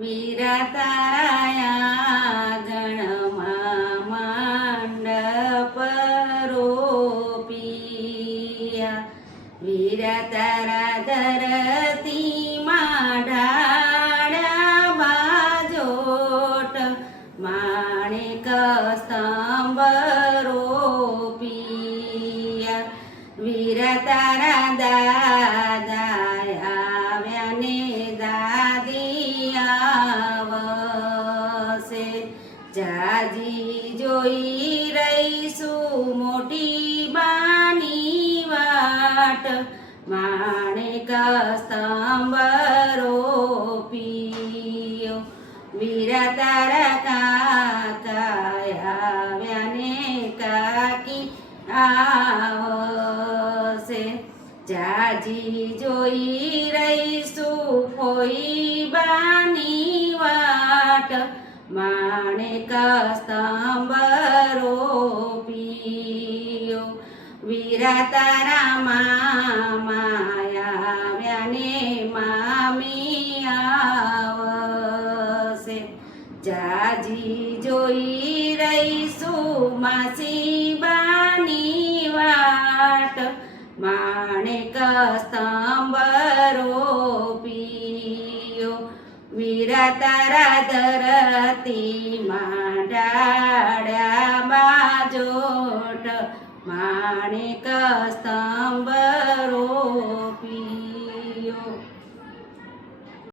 વીરા તારાયા ગણમાં મંડપ રોપિયા વીરા તારા ધરતીમાં ઢાળ્યા બાજોટ માણેક સ્તંભ રોપિયા વીરા તારા દાદા આવ્યા ને દાદી આવશે જાજી જોઈ રહીશું મોટી બાની વાટ માણેક સ્તંભ રોપિયો વીરા તારા કાકા આવ્યા ને કાકી આવશે જાજી જોઈ રહીશું ફોઈ બાની વાટ માણેક સ્તંભ રોપિયો વીરા તારા મામા આવ્યા ને મામી આવશે જાજી જોઈ રહીશું માસી બાની વાટ માણેક સ્તંભ રોપિયો વીરા તારા ધરતીમાં ઢાળ્યા બાજોટ માણેક સ્તંભ રોપિયો।